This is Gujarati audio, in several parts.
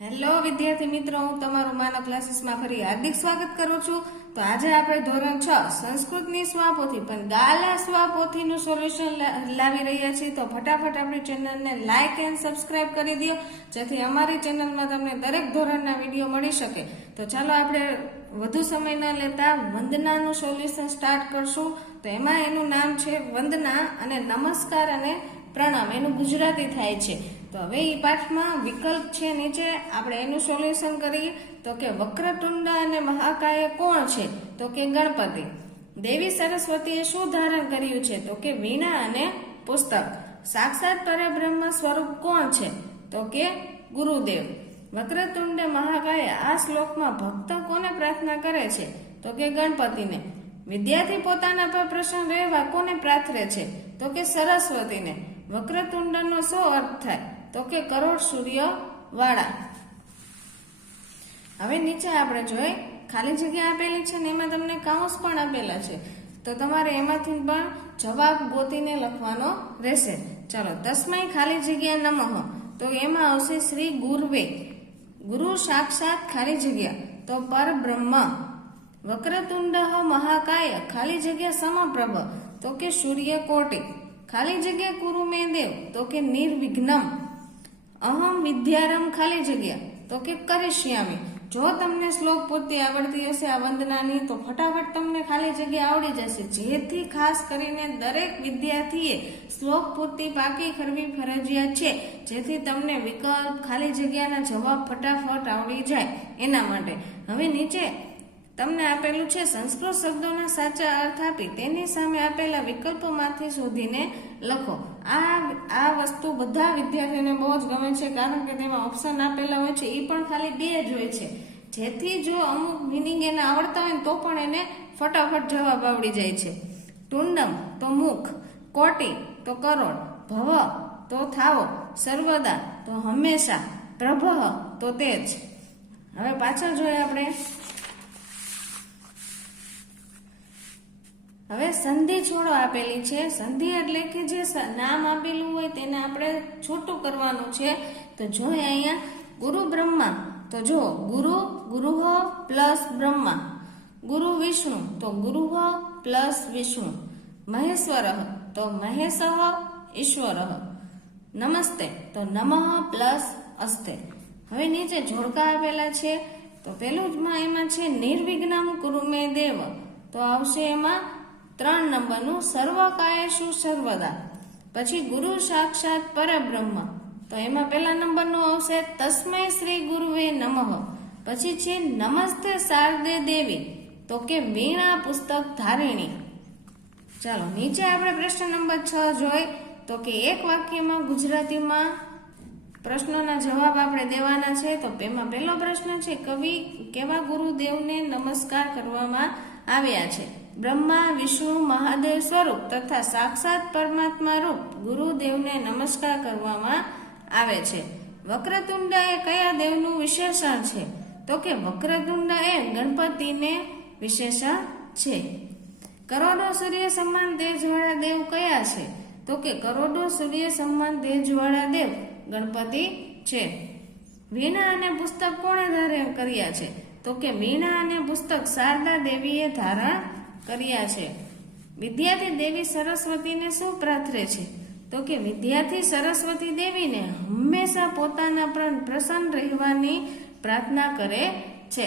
હેલો વિદ્યાર્થી મિત્રો, હું તમારું માનવ ક્લાસીસમાં ફરી હાર્દિક સ્વાગત કરું છું. તો આજે આપણે ધોરણ 6 સંસ્કૃતની સ્વાપોથી પણ ગાલા સ્વાપોથીનું સોલ્યુશન લાવી રહ્યા છીએ. તો ફટાફટ આપણી ચેનલને લાઇક એન્ડ સબસ્ક્રાઇબ કરી દો, જેથી અમારી ચેનલમાં તમને દરેક ધોરણના વિડીયો મળી શકે. તો ચાલો આપણે વધુ સમય ન લેતા વંદનાનું સોલ્યુશન સ્ટાર્ટ કરશું. તો એમાં એનું નામ છે વંદના, અને નમસ્કાર અને પ્રણામ એનું ગુજરાતી થાય છે. તો હવે એ પાઠમાં વિકલ્પ છે નીચે, આપણે એનું સોલ્યુશન કરીએ. તો કે વક્રતુંડ અને મહાકાય કોણ છે? તો કે ગણપતિ. દેવી સરસ્વતીએ શું ધારણ કર્યું છે? તો કે વીણા અને પુસ્તક. સાક્ષાત પરબ્રહ્મ સ્વરૂપ કોણ છે? તો કે ગુરુદેવ. વક્રતુંડ મહાકાય આ શ્લોકમાં ભક્ત કોને પ્રાર્થના કરે છે? તો કે ગણપતિને. વિદ્યાર્થી પોતાના પર પ્રસન્ન રહેવા કોને પ્રાર્થે છે? તો કે સરસ્વતીને. વક્રતુંડનો શું અર્થ થાય? તો કે કરોડ સૂર્ય વાળા. હવે નીચે આપણે જોઈએ ખાલી જગ્યા આપેલી છે ને એમાં તમને કાઉન્સ પણ આપેલા છે. તો તમારે એમાંથી પણ જવાબ ગોતીને લખવાનો રહેશે. ચાલો, તસ્મૈ ખાલી જગ્યા નમઃ. તો એમાં આવશે શ્રી ગુરુવે. ગુરુ સાક્ષાત ખાલી જગ્યા તો પરબ્રહ્મ. વક્રતુંડ મહાકાય ખાલી જગ્યા સમપ્રભ. તો કે સૂર્ય કોટિ. ખાલી જગ્યા કુરુ મે દેવ. તો કે નિર્વિઘ્નમ. અહમ વિદ્યારમ ખાલી જગ્યા. તો કે કરિષ્યામી. જો તમને શ્લોક પૂર્તિ આવડતી હશે આ વંદનાની, તો ફટાફટ તમને ખાલી જગ્યા આવડી જશે. જેથી ખાસ કરીને દરેક વિદ્યાર્થીએ શ્લોક પૂર્તિ પાકી કરવી ફરજિયાત છે, જેથી તમને વિકલ્પ ખાલી જગ્યાના જવાબ ફટાફટ આવડી જાય એના માટે. હવે નીચે તમને આપેલું છે સંસ્કૃત શબ્દોના સાચા અર્થ આપી તેની સામે આપેલા વિકલ્પોમાંથી શોધીને લખો. આ વસ્તુ બધા વિદ્યાર્થીઓને બહુ જ ગમે છે, કારણ કે તેમાં ઓપ્શન આપેલા હોય છે એ પણ ખાલી 2 જ હોય છે. જેથી જો અમુક મિનિંગ એને આવડતા હોય તો પણ એને ફટાફટ જવાબ આવડી જાય છે. ટુંડમ તો મુખ, કોટી તો કરોડ, ભવ તો થાવો, સર્વદા તો હંમેશા, પ્રભહ તો તેજ. હવે પાછળ જોઈએ આપણે. હવે સંધિ છોડો આપેલી છે. સંધિ એટલે કે જે નામ આપેલું હોય તેને આપણે છૂટું કરવાનું છે. તો જો અહીંયા ગુરુ બ્રહ્મા, તો જો ગુરુ ગુરુહ પ્લસ બ્રહ્મા. ગુરુ વિષ્ણુ તો ગુરુહ પ્લસ વિષ્ણુ. મહેશ્વર તો મહેશ ઈશ્વર. નમસ્તે તો નમઃ પ્લસ અસ્તે. હવે નીચે જોડકા આપેલા છે. તો પેલું એમાં છે નિર્વિઘ્નમ કુરુ મે દેવ. તો આવશે એમાં 3 નંબરનું સર્વકાયેષુ સર્વદા. પછી ગુરુ સાક્ષાત પરબ્રહ્મ. તો એમાં પહેલા નંબરનું આવશે તસ્મૈ શ્રી ગુરુવે નમઃ. પછી છે નમસ્તે શારદે દેવી. તો કે વીણા પુસ્તક ધારિણી. ચાલો, નીચે આપણે પ્રશ્ન નંબર 6 જોઈ. તો કે એક વાક્યમાં ગુજરાતીમાં પ્રશ્નોના જવાબ આપણે દેવાના છે. તો એમાં પહેલો પ્રશ્ન છે કવિ કેવા ગુરુદેવને નમસ્કાર કરવામાં આવ્યા છે? બ્રહ્મા, વિષ્ણુ, મહાદેવ સ્વરૂપ તથા સાક્ષાત પરમાત્મા રૂપ ગુરુદેવને નમસ્કાર કરવામાં આવે છે. વક્રતુંડ એ કયા દેવનું વિશેષણ છે? તો કે વક્રતુંડ એ ગણપતિને વિશેષણ છે. કરોડો સૂર્ય સમાન તેજવાળા દેવ કયા છે? તો કે કરોડો સૂર્ય સમાન તેજવાળા દેવ ગણપતિ છે. વીણા અને પુસ્તક કોણે ધારણ કર્યા છે? તો કે વીણા અને પુસ્તક શારદા દેવીએ ધારણ કર્યા છે. વિદ્યાર્થી દેવી સરસ્વતીને શું પ્રાર્થે છે? તો કે વિદ્યાર્થી સરસ્વતી દેવીને હંમેશા પોતાના પર પ્રસન્ન રહેવાની પ્રાર્થના કરે છે.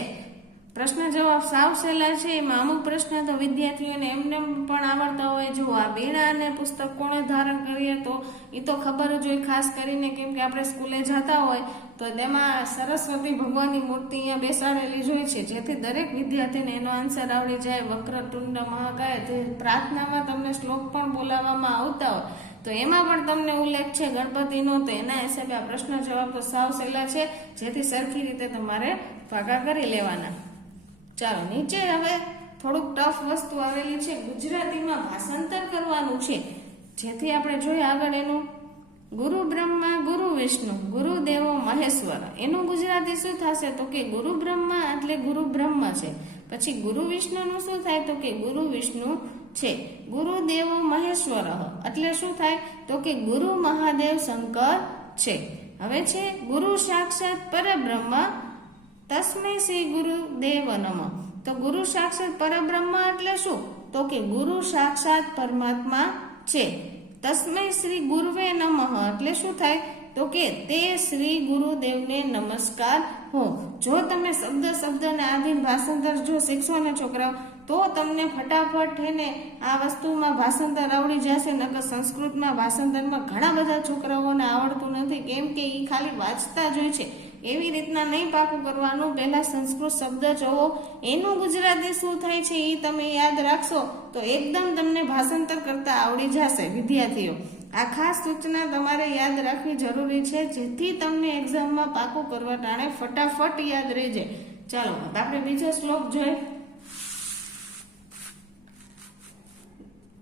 પ્રશ્ન જવાબ સાવ સહેલા છે. એમાં અમુક પ્રશ્ન તો વિદ્યાર્થીઓને એમને પણ આવડતા હોય. જો આ વીણા અને પુસ્તક કોણે ધારણ કરીએ તો એ તો ખબર જ હોય, ખાસ કરીને કેમ કે આપણે સ્કૂલે જતા હોય તો તેમાં સરસ્વતી ભગવાનની મૂર્તિ અહીંયા બેસાડેલી જ હોય છે, જેથી દરેક વિદ્યાર્થીને એનો આન્સર આવડી જાય. વક્રતુંડ મહાકાય જે પ્રાર્થનામાં તમને શ્લોક પણ બોલાવવામાં આવતા હોય તો એમાં પણ તમને ઉલ્લેખ છે ગણપતિનો. તો એના હિસાબે આ પ્રશ્ન જવાબ તો સાવ સહેલા છે, જેથી સરખી રીતે તમારે ભાગા કરી લેવાના. ચાલો, નીચે હવે થોડુંક ટફ વસ્તુ આવેલી છે. ગુજરાતીમાં ભાષાંતર કરવાનું છે, જેથી આપણે જોઈએ આગળ એનું. ગુરુ બ્રહ્મા, ગુરુ વિષ્ણુ, ગુરુદેવો મહેશ્વર. એનું ગુજરાતી શું થશે? તો કે ગુરુ બ્રહ્મા એટલે ગુરુ બ્રહ્મ છે. પછી ગુરુ વિષ્ણુનું શું થાય? તો કે ગુરુ વિષ્ણુ છે. ગુરુદેવો મહેશ્વર એટલે શું થાય? તો કે ગુરુ મહાદેવ શંકર છે. હવે છે ગુરુ સાક્ષાત પરબ્રહ્મ તસ્મૈ શ્રી ગુરુદેવ નમઃ. તો ગુરુ સાક્ષાત પરબ્રહ્મ એટલે શું? તો કે ગુરુ સાક્ષાત પરમાત્મા છે. તસ્મૈ શ્રી ગુરુવે નમઃ એટલે શું થાય? તો કે તે શ્રી ગુરુદેવને નમસ્કાર હો. જો તમે શબ્દને આધીન ભાષાંતર જો શીખશો ને છોકરાઓ, તો તમને ફટાફટ એને આ વસ્તુમાં ભાષાંતર આવડી જશે. નકર સંસ્કૃતમાં ભાષાંતરમાં ઘણા બધા છોકરાઓને આવડતું નથી, કેમ કે એ ખાલી વાંચતા જ હોય છે. એવી રીતના નહીં પાકું કરવાનું. પહેલા સંસ્કૃત શબ્દ જોવો, એનું ગુજરાતી શું થાય છે એ તમે યાદ રાખશો તો એકદમ તમને ભાષાંતર કરતા આવડી જશે. વિદ્યાર્થીઓ, આ ખાસ સૂચના તમારે યાદ રાખવી જરૂરી છે, જેથી તમને એક્ઝામમાં પાકું કરવા ટાણે ફટાફટ યાદ રહી જાય. ચાલો આપણે બીજો શ્લોક જોઈએ.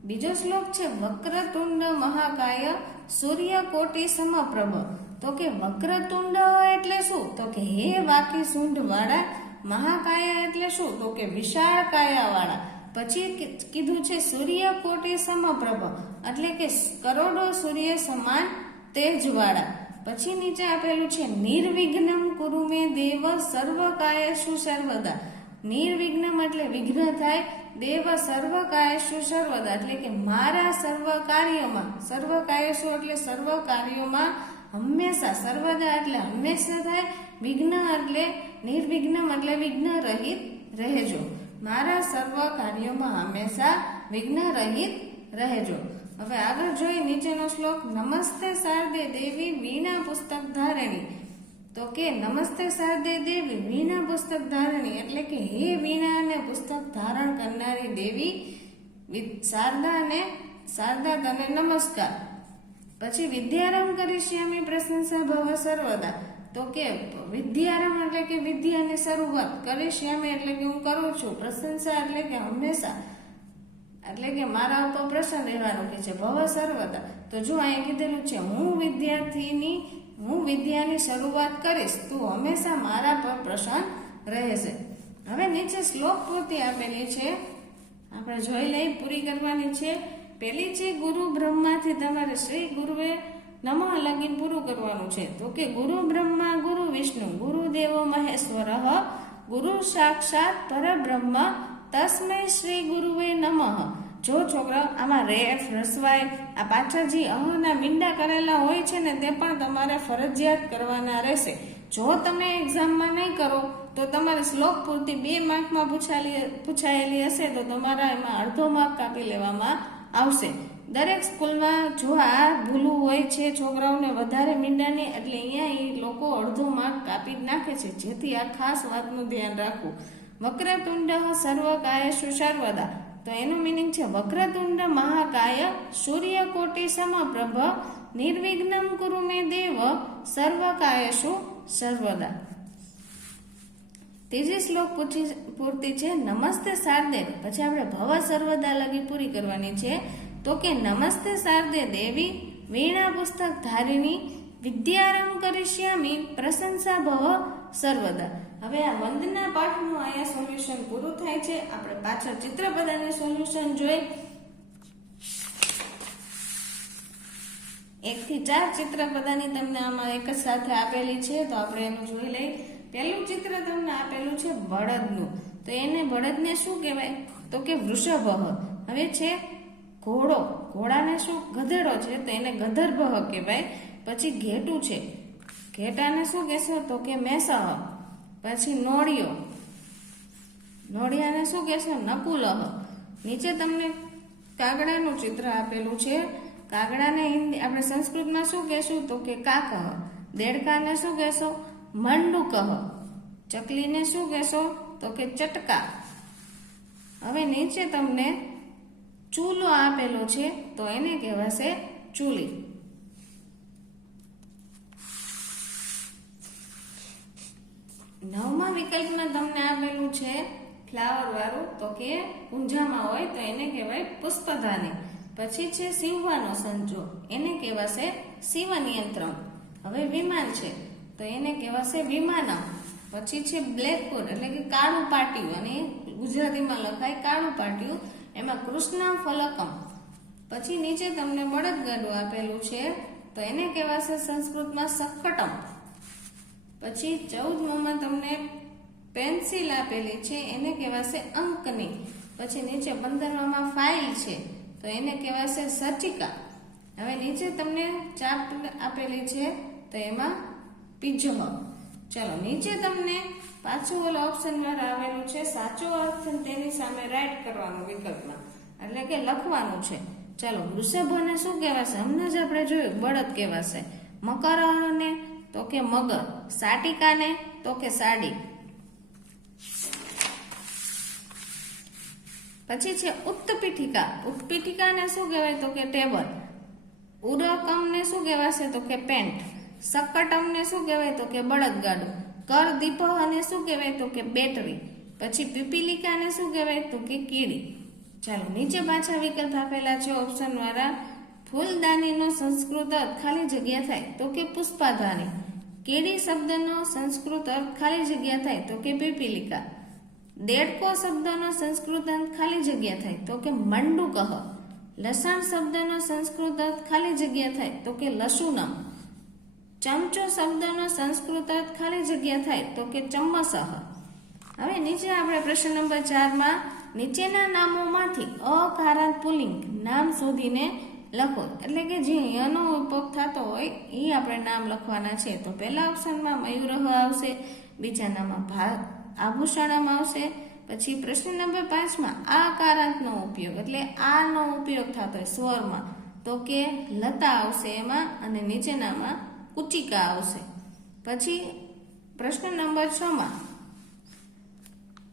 બીજો શ્લોક છે વક્રતુંડ મહાકાય સૂર્યકોટિ સમપ્રભ. તો કે વક્રતુંડ એટલે શું? તો કે હે વાકી સૂંઢ વાળા. મહાકાય એટલે શું? તો કે વિશાળ કાયા વાળા. પછી કીધું છે સૂર્યકોટિ સમપ્રભ એટલે કે કરોડો સૂર્ય સમાન તેજ વાળા. પછી નીચે આપેલું છે નિર્વિઘ્નમ કુરુ મે દેવ સર્વ કાયેષુ સર્વદા. નિર્વિઘ્નમ એટલે વિઘ્ન થાય, દેવ સર્વ કાયેષુ સર્વદા એટલે કે મારા સર્વ કાર્યોમાં, સર્વ કાયેષુ એટલે સર્વ કાર્યોમાં હંમેશા, સર્વદા એટલે હંમેશા થાય, વિઘ્ન એટલે નિર્વિઘ્નમ એટલે વિઘ્ન રહિત રહેજો. મારા સર્વ કાર્યોમાં હંમેશા વિઘ્ન રહિત રહેજો. હવે આગળ જોઈએ નીચેનો શ્લોક. નમસ્તે શારદે દેવી વીણા પુસ્તક ધારણી. તો કે નમસ્તે શારદે દેવી વીણા પુસ્તક ધારણી એટલે કે હે વીણા અને પુસ્તક ધારણ કરનારી દેવી શારદા તને નમસ્કાર. પછી વિદ્યારંભ કરીશ્યામી પ્રશંસા ભવ સર્વદા. તો કે વિદ્યારંભ એટલે કે વિદ્યાની શરૂઆત, કરીશ્યામી એટલે કે હું કરું છું, પ્રશંસા એટલે કે હંમેશા, એટલે કે મારા ઉપર પ્રસન્ન રહેવાનું કે છે. ભવ સર્વદા તો જો અહીંયા કીધેલું છે હું વિદ્યાની શરૂઆત કરીશ, તું હંમેશા મારા પર પ્રસન્ન રહેશે. હવે નીચે શ્લોક પૂર્તિ આપેલી છે, આપણે જોઈ લઈ, પૂરી કરવાની છે. પેલી છે ગુરુ બ્રહ્માથી તમારે શ્રી ગુરુએ નમઃ લગીન પૂરું કરવાનું છે. તો કે ગુરુ બ્રહ્મા ગુરુ વિષ્ણુ ગુરુદેવો મહેશ્વર ગુરુ સાક્ષાત પરબ્રહ્મ તસ્મૈ શ્રી ગુરુવે નમઃ. જો છોકરા આમાં રેફ રસવાય આ પાછળ જે અહના મીંડા કરેલા હોય છે ને તે પણ તમારે ફરજિયાત કરવાના રહેશે. જો તમે એક્ઝામમાં નહીં કરો તો તમારે શ્લોક પૂર્તિ 2 માર્કમાં પૂછાયેલી હશે તો તમારા એમાં અડધો માર્ક કાપી લેવામાં આવશે. દરેક સ્કૂલમાં જો આ ભૂલું હોય છે છોકરાઓને વધારે મીંડાની, એટલે અહીંયા એ લોકો અડધો માર્ક કાપી જ નાખે છે, જેથી આ ખાસ વાતનું ધ્યાન રાખવું. વક્રતુંડ સર્વકાયેષુ સર્વદા. તો એનું મિનિંગ છે વક્રતુંડ મહાકાય સૂર્યકોટિ સમપ્રભ નિર્વિઘ્નમ કુરુ મે દેવ સર્વકાયેષુ સર્વદા. ત્રીજી શ્લોક પૂર્તિ છે નમસ્તે શારદે. પછી આપણે ભવ સર્વદા લગી પૂરી કરવાની છે. તો કે નમસ્તે શારદે દેવી વીણા પુસ્તક ધારિણી વિદ્યારંભ કરીશ્યામી પ્રશંસા ભવ સર્વદા. હવે આ વંદના પાઠનું અહીંયા સોલ્યુશન પૂરું થાય છે. આપણે પાછળ ચિત્રપદાનું સોલ્યુશન જોઈ 1 થી 4 ચિત્રપદાની તમને આમાં એક જ સાથે આપેલી છે, તો આપણે એનું જોઈ લઈએ. પહેલું ચિત્ર તમને આપેલું છે બળદનું. તો એને બળદને શું કહેવાય? તો કે વૃષભ. હવે છે ઘોડો, ઘોડાને શું ગધેડો છે તો એને ગધર્ભ કહેવાય. પછી ઘેટું છે, ઘેટાને શું કહેશો? તો કે મેષહ. પછી નોળિયો, નોળિયાને શું કહેશો? નકુલહ. નીચે તમને કાગડાનું ચિત્ર આપેલું છે. કાગડાને હિન્દી આપણે સંસ્કૃતમાં શું કહેશું? તો કે કાકહ. દેડકાને શું કહેશો? મંડુકહ. ચકલીને શું કહેશો? તો કે ચટકા. હવે નીચે તમને ચૂલો આપેલો છે તો એને કહેવાશે ચૂલી. નવમા વિકલ્પમાં તમને આપેલું છે ફ્લાવર વાળું, તો કે ઊંઝામાં હોય તો એને કહેવાય પુષ્પધાની. પછી છે સીવવાનો સંચો, એને કહેવાશે શિવનિયંત્રણ. હવે વિમાન છે તો એને કહેવાશે વિમાનમ. પછી છે બ્લેકબોર્ડ એટલે કે કાળું પાટિયું, અને ગુજરાતીમાં લખાય કાળું પાટિયું, એમાં કૃષ્ણ ફલકમ. પછી નીચે તમને બળદગાડું આપેલું છે તો એને કહેવાશે સંસ્કૃતમાં સક્કટમ. પછી 14માં તમને પેન્સિલ આપેલી છે, એને કહેવાશે અંકની. પછી નીચે 15માં ફાઇલ છે, તો એને કહેવાશે સર્જિકા. હવે નીચે તમને ચાપ આપેલી છે, તો એમાં પીજો. ચલો નીચે તમને પાછું ઓલો ઓપ્શન વાળા આવેલું છે સાચો અર્થ, તેની સામે રાઈટ કરવાનું વિકલ્પમાં, એટલે કે લખવાનું છે. ચાલો વૃષભને શું કહેવાશે? હમણાં જ આપણે જોયું બળદ કહેવાશે. મકરને તો કે મગર, સાટિકાને તો કે સાડી. પછી છે ઉત્પીઠિકા. ઉત્પીઠિકાને શું કહેવાય? તો કે ટેબલ. ઉરકમને શું કહેવાશે? તો કે પેન્ટ. સક્કટમને શું કહેવાય? તો કે બળદગાડું. કરદીપને શું કહેવાય? તો કે બેટરી. પછી પીપીલિકાને શું કહેવાય? તો કે કીડી. ચાલો નીચે પાછા વિકલ્પ આપેલા છે ઓપ્શન વાળા. ફૂલદાનીનો સંસ્કૃત અર્થ ખાલી જગ્યા થાય તો કે પુષ્પાધાની. કીડી શબ્દનો સંસ્કૃત અર્થ ખાલી જગ્યા થાય તો કે પીપીલિકા. દેડકો શબ્દનો સંસ્કૃત અર્થ ખાલી જગ્યા થાય તો કે મંડુકહ. લસણ શબ્દનો સંસ્કૃત અર્થ ખાલી જગ્યા થાય તો કે લસુનમ. ચમચો શબ્દનો સંસ્કૃત અર્થ ખાલી જગ્યા થાય તો કે ચમ્મસહ. હવે નીચે આપણે પ્રશ્ન નંબર 4માં નીચેના નામોમાંથી અકારાંત પુલ્લિંગ નામ શોધીને લખો. એટલે કે જે યનો ઉપયોગ થતો હોય એ આપણે નામ લખવાના છે. તો પહેલા ઓપ્શનમાં મયુરહ આવશે, બીજાનામાં આભૂષણમ આવશે. પછી પ્રશ્ન નંબર 5માં આકારાંતનો ઉપયોગ એટલે આનો ઉપયોગ થતો હોય સ્વરમાં, તો કે લતા આવશે એમાં, અને નીચેનામાં કુચિકા આવશે. પછી પ્રશ્ન નંબર 6માં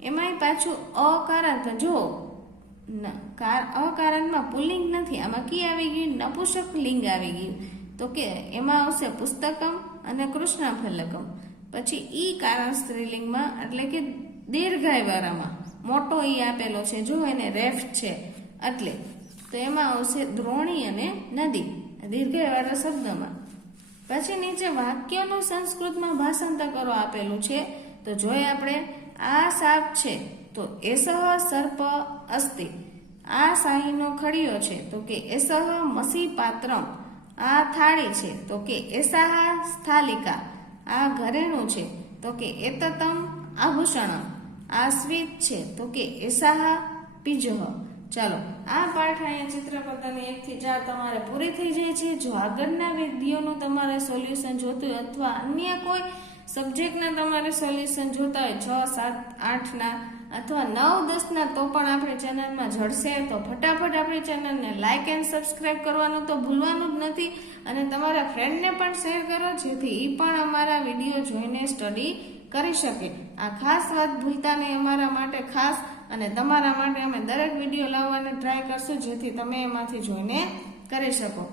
એમાંય પાછું અકારાંત. જો અકારાંતમાં પુલ્લિંગ નથી, આમાં કી આવી ગયું? નપુંસક લિંગ આવી ગયું, તો કે એમાં આવશે પુસ્તકમ અને કૃષ્ણફલકમ. પછી ઈ કારણ સ્ત્રીલિંગમાં એટલે કે દીર્ઘાયવાળામાં મોટો ઈ આપેલો છે, જો એને રેફ્ટ છે એટલે, તો એમાં આવશે દ્રોણી અને નદી દીર્ઘાયવાળા શબ્દમાં. પછી નીચે વાક્યનું સંસ્કૃતમાં ભાષાંતર કરો આપેલું છે. તો જોઈએ આપણે, આ સાપ છે તો એસહ સર્પ અસ્તિ. આ શાહીનો ખડીયો છે તો કે એસહ મસી પાત્રમ. આ થાળી છે તો કે એસાહ સ્થાલિકા. આ ઘરેણું છે તો કે એતતમ આભૂષણમ. આ સ્વીટ છે તો કે એસાહ પીજહ. ચાલો આ પાઠ અહીંયા ચિત્રપટની 1 થી 4 તમારે પૂરી થઈ જાય છે. જો આગળના વિડીયોનું તમારે સોલ્યુશન જોતું હોય અથવા અન્ય કોઈ સબ્જેક્ટના તમારે સોલ્યુશન જોતા હોય 6, 7, 8ના અથવા 9, 10ના, તો પણ આપણી ચેનલમાં જડશે. તો ફટાફટ આપણી ચેનલને લાઇક એન્ડ સબસ્ક્રાઇબ કરવાનું તો ભૂલવાનું જ નથી, અને તમારા ફ્રેન્ડને પણ શેર કરો જેથી એ પણ અમારા વિડીયો જોઈને સ્ટડી કરી શકે. આ ખાસ વાત ભૂલતા નહીં અમારા માટે ખાસ, અને તમારા માટે અમે દરેક વિડીયો લાવવાને ટ્રાય કરશું જેથી તમે એમાંથી જોઈને કરી શકો.